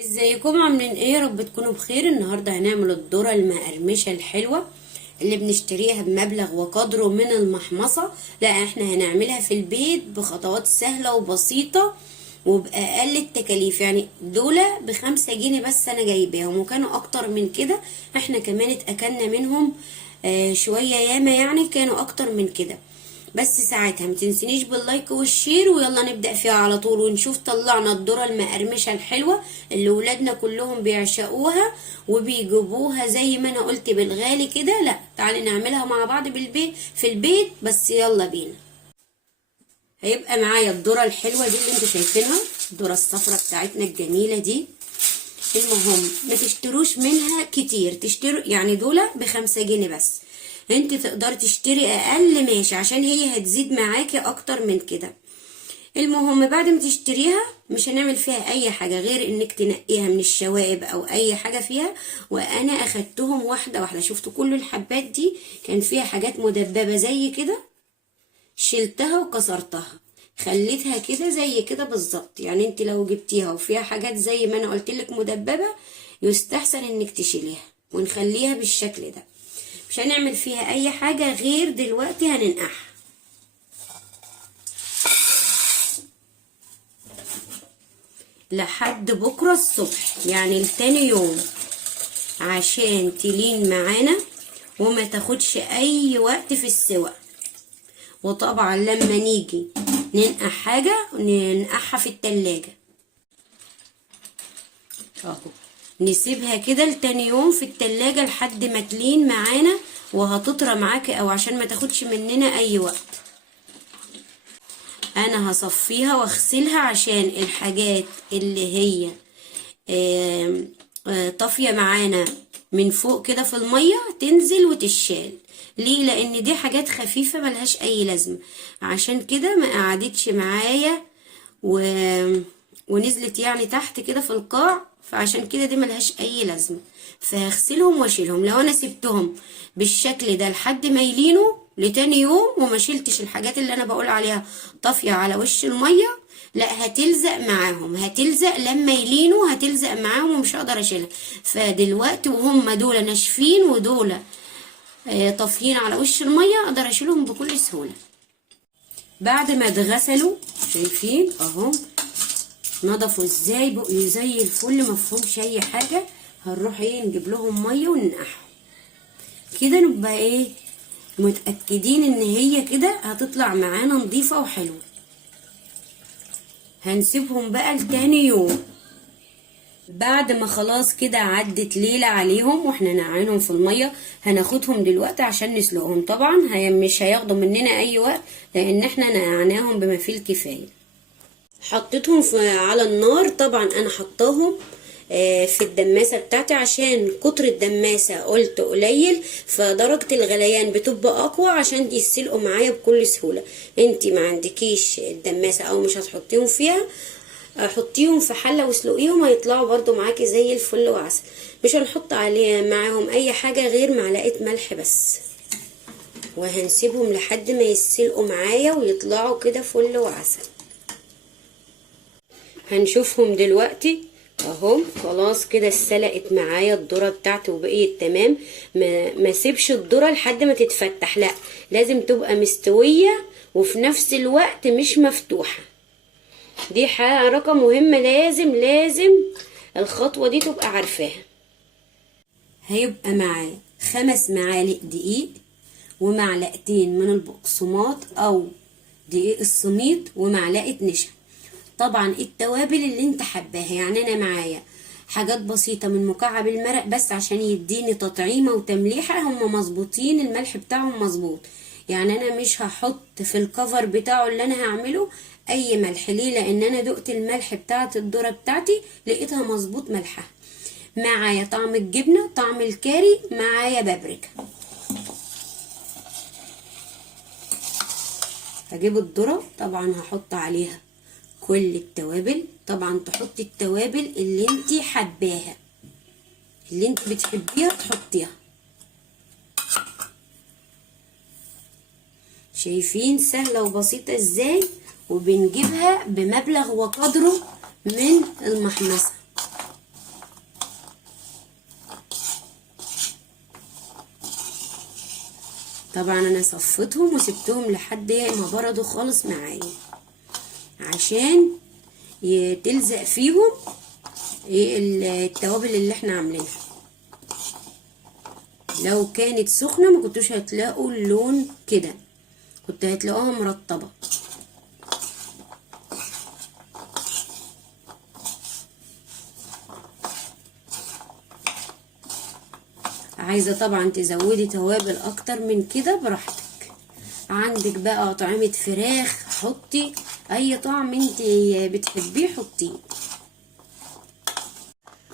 ازيكم عاملين ايه؟ يا رب تكونوا بخير. النهارده هنعمل الذره المقرمشه الحلوه اللي بنشتريها بمبلغ وقدره من المحمصه. لا، احنا هنعملها في البيت بخطوات سهله وبسيطه وباقل التكاليف. يعني دولة ب5 جنيه بس انا جايباهم، وكانوا اكتر من كده. احنا كمان اتاكلنا منهم شويه ياما، يعني كانوا اكتر من كده. بس ساعتها متنسينيش باللايك والشير، ويلا نبدأ فيها على طول ونشوف طلعنا الذرة المقرمشة الحلوة اللي ولادنا كلهم بيعشقوها وبيجيبوها زي ما انا قلت بالغالي كده. لا، تعالي نعملها مع بعض بالبيت في البيت، بس يلا بينا. هيبقى معايا الذرة الحلوة دي اللي انتوا شايفينها، الذرة الصفرة بتاعتنا الجميلة دي. المهم ما تشتروش منها كتير، تشتروا يعني دولة ب5 جنيه بس. انت تقدر تشتري اقل ماشي، عشان هي هتزيد معاكي اكتر من كده. المهم بعد ما تشتريها مش هنعمل فيها اي حاجة غير انك تنقيها من الشوائب او اي حاجة فيها. وانا اخدتهم واحدة واحدة، شفتوا كل الحبات دي كان فيها حاجات مدببة زي كده، شلتها وكسرتها، خليتها كده زي كده بالظبط. يعني انت لو جبتيها وفيها حاجات زي ما انا قلتلك مدببة، يستحسن انك تشيليها ونخليها بالشكل ده. مش هنعمل فيها اي حاجة غير دلوقتي هننقعها لحد بكرة الصبح، يعني لتاني يوم، عشان تلين معانا وما تاخدش اي وقت في السوى. وطبعا لما نيجي ننقع حاجة ننقعها في التلاجة اهو، نسيبها كده لتاني يوم في التلاجة لحد ما تلين معانا وهتطرى معاكي، او عشان ما تاخدش مننا اي وقت. انا هصفيها واغسلها عشان الحاجات اللي هي طافية معانا من فوق كده في المية تنزل وتشال. ليه؟ لان دي حاجات خفيفة ملهاش اي لازمة، عشان كده ما قعدتش معايا ونزلت يعني تحت كده في القاع، فعشان كده دي ملهاش اي لازمة. فهغسلهم واشيلهم. لو انا سبتهم بالشكل ده لحد ما يلينوا لتاني يوم وما شلتش الحاجات اللي انا بقول عليها طافية على وش المية، لا هتلزق معاهم، هتلزق لما يلينوا هتلزق معاهم ومش هقدر اشيلها. فدلوقتي وهم دول ناشفين ودول طافيين على وش المية اقدر اشيلهم بكل سهولة. بعد ما اتغسلوا شايفين اهو نضفوا ازاي، بقوا زي الفل مفهومش اي حاجة. هنروح نجيب لهم مية وننقعهم كده، نبقى متأكدين ان هي كده هتطلع معانا نظيفة وحلوة. هنسيبهم بقى لتاني يوم. بعد ما خلاص كده عدت ليلة عليهم واحنا نقعينهم في المية، هناخدهم دلوقتي عشان نسلقهم. طبعا مش هياخدوا مننا اي وقت لان احنا نقعناهم بما فيه الكفاية. حطيتهم على النار. طبعا انا حطاهم في الدماسة بتاعتي، عشان كتر الدماسة قلت قليل، فدرجة الغليان بتبقى اقوى عشان يسلقوا معايا بكل سهولة. انتي ما عندكيش الدماسة او مش هتحطيهم فيها، حطيهم في حلة واسلقيهم، هيطلعوا برضو معاكي زي الفل وعسل. مش هنحط عليه معاهم اي حاجة غير معلقة ملح بس، وهنسيبهم لحد ما يسلقوا معايا ويطلعوا كده فل وعسل. هنشوفهم دلوقتي اهو خلاص كده اتسلقت معايا الذره بتاعتي وبقيت تمام. ما سيبش الذره لحد ما تتفتح، لا لازم تبقى مستويه وفي نفس الوقت مش مفتوحه. دي حركه مهمه، لازم الخطوه دي تبقى عارفاها. هيبقى معايا 5 معالق دقيق ومعلقتين من البقسماط او دقيق السميد ومعلقه نشا. طبعا التوابل اللي انت حباها، يعني انا معايا حاجات بسيطة من مكعب المرق بس عشان يديني تطعيمة وتمليحة. هم مظبوطين، الملح بتاعهم مظبوط. يعني انا مش هحط في الكفر بتاعه اللي انا هعمله اي ملح. ليه؟ لان انا دقت الملح بتاعت الذرة بتاعتي لقيتها مظبوط ملحها. معايا طعم الجبنة، طعم الكاري، معايا بابريكا. هجيب الذرة طبعا هحط عليها كل التوابل. طبعا تحطي التوابل اللي انت حباها، اللي انت بتحبيها تحطيها. شايفين سهلة وبسيطة ازاي؟ وبنجيبها بمبلغ وقدره من المحمصة. طبعا انا صفيتهم وسبتهم لحد ما بردوا خالص معايا عشان تلزق فيهم التوابل اللي احنا عاملينها. لو كانت سخنة ما كنتوش هتلاقوا اللون كده، كنت هتلاقوها مرطبة. عايزة طبعا تزودي توابل اكتر من كده براحتك. عندك بقى طعمة فراخ حطي، اي طعم انت بتحبيه حطيه.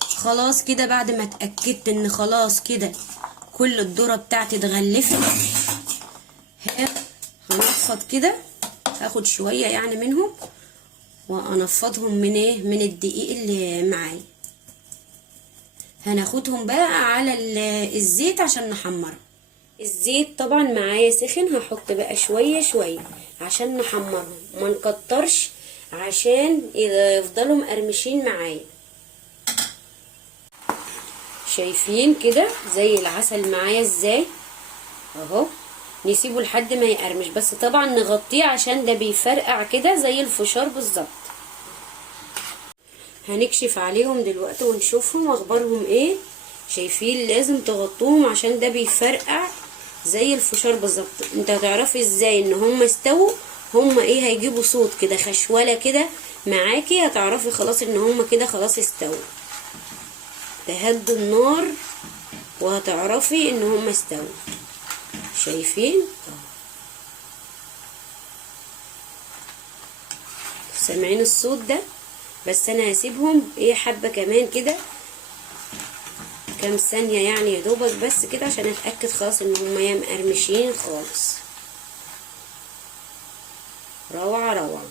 خلاص كده بعد ما اتأكدت ان خلاص كده كل الذرة بتاعتي اتغلفت، هنفض كده، هاخد شوية يعني منهم وانفضهم من من الدقيق اللي معايا. هناخدهم بقى على الزيت عشان نحمرهم. الزيت طبعا معايا سخن، هحط بقى شوية شوية عشان نحمرهم، ما نكترش عشان يفضلوا مقرمشين معايا. شايفين كده زي العسل معايا ازاي اهو. نسيبه لحد ما يقرمش، بس طبعا نغطيه عشان ده بيفرقع كده زي الفشار بالظبط. هنكشف عليهم دلوقتي ونشوفهم اخبارهم ايه. شايفين لازم تغطوهم عشان ده بيفرقع زي الفشار بالظبط. انت هتعرفي ازاي ان هم استووا؟ هم ايه، هيجيبوا صوت كده خشوله كده معاكي، هتعرفي خلاص ان هم كده خلاص استووا. تهدوا النار وهتعرفي ان هم استووا. شايفين سامعين الصوت ده؟ بس انا هسيبهم ايه حبه كمان كده، كام ثانيه يعني يا دوبك بس كده عشان اتاكد خلاص ان هم يا مقرمشين خالص. روعه روعه.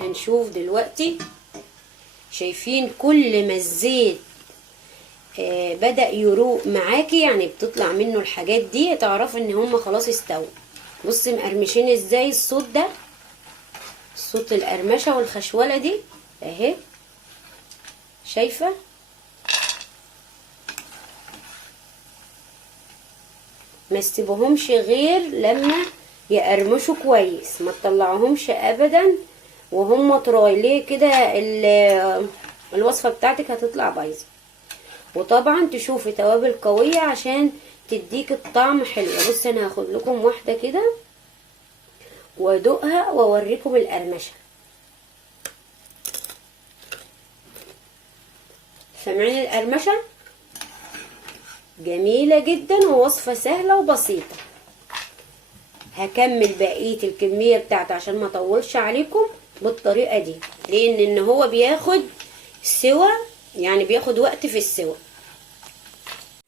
هنشوف دلوقتي. شايفين كل ما الزيت بدأ يروق معاكي، يعني بتطلع منه الحاجات دي، تعرفي ان هم خلاص استووا. بصي مقرمشين ازاي، الصوت ده صوت القرمشه والخشوله دي اهي. شايفه ما تسيبوهمش غير لما يقرمشوا كويس، ما تطلعوهمش ابدا وهم طراي. ليه كده؟ الوصفه بتاعتك هتطلع بايظه. وطبعا تشوفي توابل قويه عشان تديك الطعم حلو. بص انا هاخد لكم واحده كده وادوقها واوريكم القرمشه. سامعين القرمشه؟ جميله جدا ووصفه سهله وبسيطه. هكمل بقيه الكميه بتاعتي عشان ما اطولش عليكم بالطريقه دي، لان ان هو بياخد سوا، يعني بياخد وقت في السوا.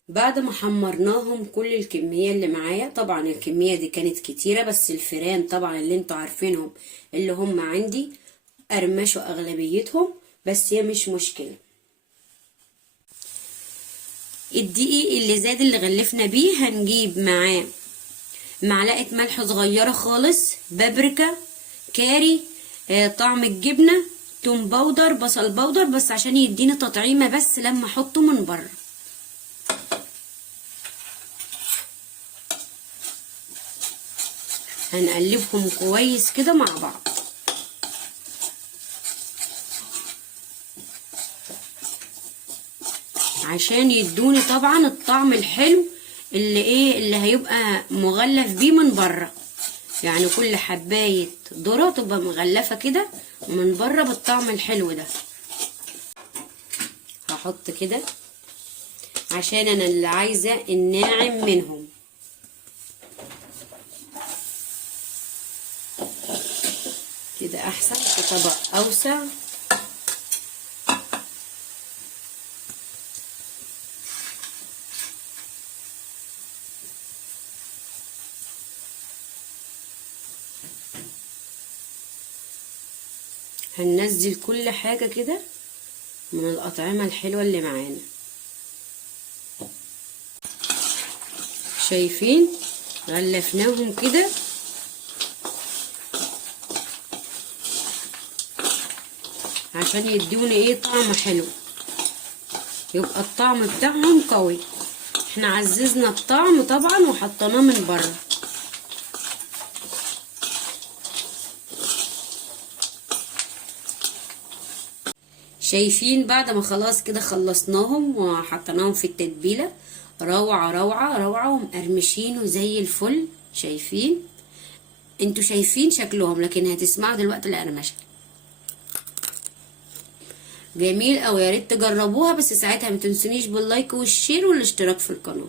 بعد ما حمرناهم كل الكميه اللي معايا، طبعا الكميه دي كانت كتيره، بس الفيران طبعا اللي انتوا عارفينهم اللي هم عندي قرمشوا اغلبيتهم، بس هي مش مشكله. الدقيق اللي زاد اللي غلفنا بيه هنجيب معاه معلقه ملح صغيره خالص، بابريكا، كاري، طعم الجبنه، توم باودر، بصل باودر، بس عشان يديني تطعيمه بس لما احطه من بره. هنقلبهم كويس كده مع بعض عشان يدوني طبعا الطعم الحلو اللي هيبقى مغلف بيه من بره. يعني كل حبايه ذره تبقى مغلفه كده من بره بالطعم الحلو ده. هحط كده عشان انا اللي عايزه الناعم منهم. كده احسن، في طبق اوسع. هننزل كل حاجة كده من الأطعمة الحلوة اللي معانا. شايفين غلفناهم كده عشان يدوني ايه طعم حلو. يبقى الطعم بتاعهم قوي. احنا عززنا الطعم طبعا وحطيناه من بره. شايفين بعد ما خلاص كده خلصناهم وحطيناهم في التتبيله، روعه روعه روعه ومقرمشين وزي الفل. شايفين؟ انتوا شايفين شكلهم، لكن هتسمعوا دلوقتي القرمشه. جميل اوي، يا ريت تجربوها، بس ساعتها ما تنسونيش باللايك والشير والاشتراك في القناه.